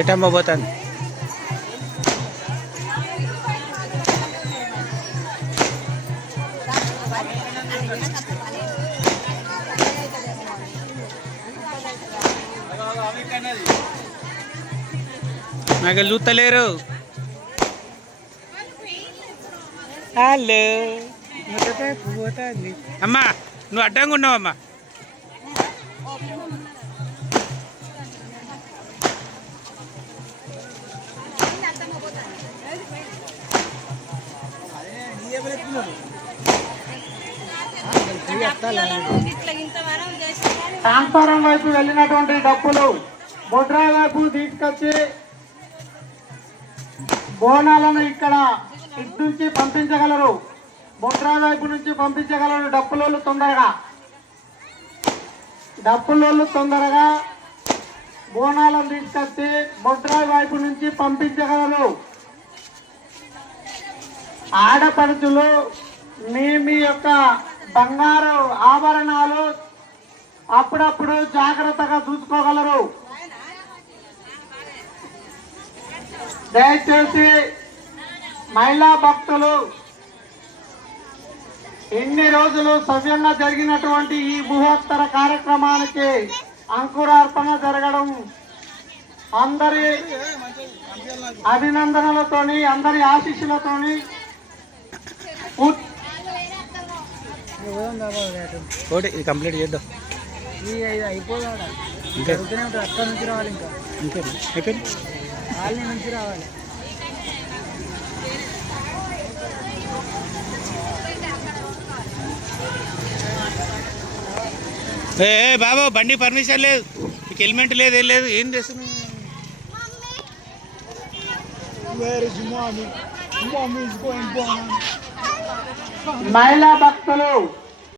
ఎటమ్మ పోతాను నాకు చూస్తలేరు. హలో పోతుంది అమ్మా, నువ్వు అడ్డంగా ఉన్నావమ్మా. ట్రాన్స్ఫారం వైపు వెళ్ళినటువంటి డప్పులు బొడ్రా వైపు తీసుకొచ్చి బోనాలను ఇక్కడ ఇటు నుంచి పంపించగలరు. బొడ్రా వైపు నుంచి పంపించగలరు. డప్పులోళ్ళు తొందరగా బోనాలను తీసుకొచ్చి బొడ్రా వైపు నుంచి పంపించగలరు. ఆడపడుచులు మీ యొక్క బంగారు ఆభరణాలు అప్పుడప్పుడు జాగ్రత్తగా చూసుకోగలరు. దయచేసి మహిళా భక్తులు ఇన్ని రోజులు సవ్యంగా జరిగినటువంటి ఈ బృహత్తర కార్యక్రమానికి అంకురార్పణ జరగడం అందరి అభినందనలతోని, అందరి ఆశీస్సులతోని ఇది కంప్లీట్ చేద్దాం. అయిపోదా అక్కడ నుంచి రావాలి, ఇంకా వాళ్ళ నుంచి రావాలి. ఏ బాబు, బండి పర్మిషన్ లేదు, మీకు హెల్మెట్ లేదు, ఏం లేదు, ఏం చేస్తున్నావు? మహిళా భక్తులు